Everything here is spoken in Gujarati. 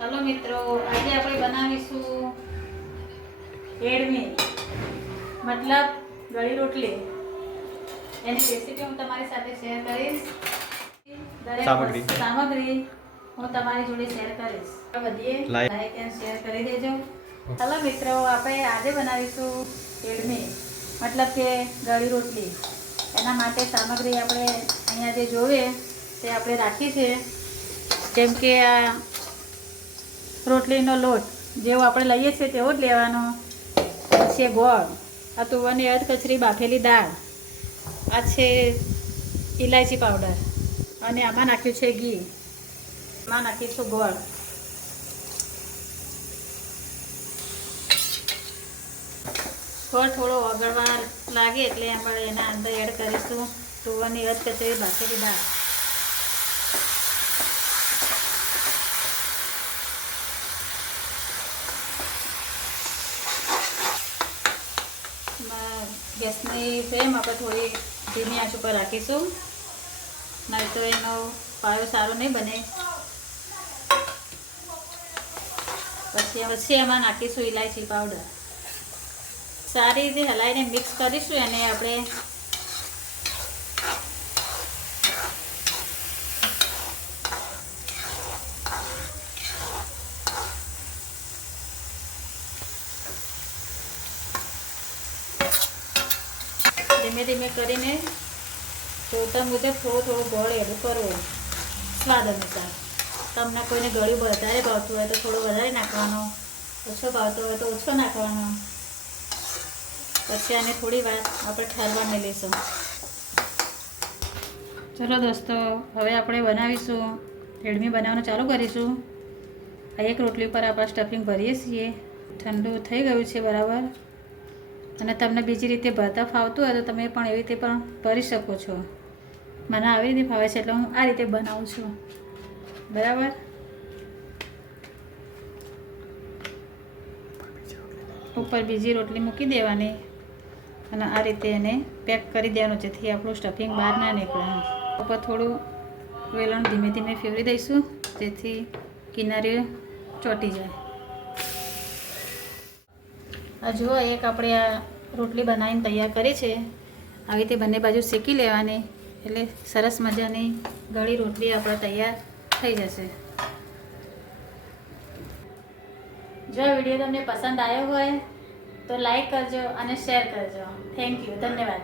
हेलो मित्रों, आज આપણે બનાવીશું એડમી मतलब ગળી રોટલી। એની રેસીપી હું તમારી સાથે શેર કરીશ। દરેક સામગ્રી હું તમારી જોડે શેર કરીશ। વધીએ લાઈક એન્ડ શેર કરી દેજો। हेलो मित्रों, આપણે આજે બનાવીશું એડમી मतलब કે ગળી રોટલી। એના માટે સામગ્રી આપણે અહીંયા જે જોવે તે આપણે રાખી છે, જેમ કે આ રોટલીનો લોટ જેવો આપણે લઈએ છીએ તેવો જ લેવાનો। પછી ગોળ, આ તુવરની અધ કચરી બાફેલી દાળ, આ છે ઇલાયચી પાવડર અને આમાં નાખ્યું છે ઘી, આમાં નાખીશું ગોળ। ગોળ થોડો ઓગળવા લાગે એટલે આપણે એના અંદર એડ કરીશું તુવરની અધ કચરી બાફેલી દાળ। ગેસની ફ્લેમ આપણે થોડી ધીમી આંચ ઉપર રાખીશું, નહીં તો એનો પાયો સારો નહીં બને। પછી એમાં નાખીશું ઇલાયચી પાવડર। સારી રીતે હલાવીને મિક્સ કરીશું એને આપણે। ધીમે ધીમે કરીને જોતા મુજબ થોડો ગોળ એડ કરવો સ્વાદ અનુસાર। તમને કોઈને ગળ્યું વધારે ભાવતું હોય તો થોડો વધારે નાખવાનો, ઓછો ભાવતો હોય તો ઓછો નાખવાનો। પછી આને થોડી વાર આપણે ઠરવા મેળવીશું। ચલો દોસ્તો, હવે આપણે બનાવીશું એડમી બનાવવાનું ચાલુ કરીશું। આ એક રોટલી પર આપણે સ્ટફિંગ ભરીએ છીએ। ઠંડુ થઈ ગયું છે બરાબર, અને તમને બીજી રીતે ભરતા ફાવતું હોય તો તમે પણ એવી રીતે પણ ભરી શકો છો। મને આવી રીતે ફાવે છે એટલે હું આ રીતે બનાવું છું, બરાબર। ઉપર બીજી રોટલી મૂકી દેવાની અને આ રીતે એને પેક કરી દેવાનું, જેથી આપણું સ્ટફિંગ બહાર ના નીકળે। ઉપર થોડું વેલણ ધીમે ધીમે ફેરવી દઈશું, જેથી કિનારી ચોંટી જાય। આ જુઓ, એક આપણે આ રોટલી બનાવીને તૈયાર કરી છે। આવી રીતે બંને બાજુ શેકી લેવાની એટલે સરસ મજાની ગળી રોટલી આપણે તૈયાર થઈ જશે। જો વિડીયો તમને પસંદ આવ્યો હોય તો લાઈક કરજો અને શેર કરજો। થેન્ક યુ, ધન્યવાદ।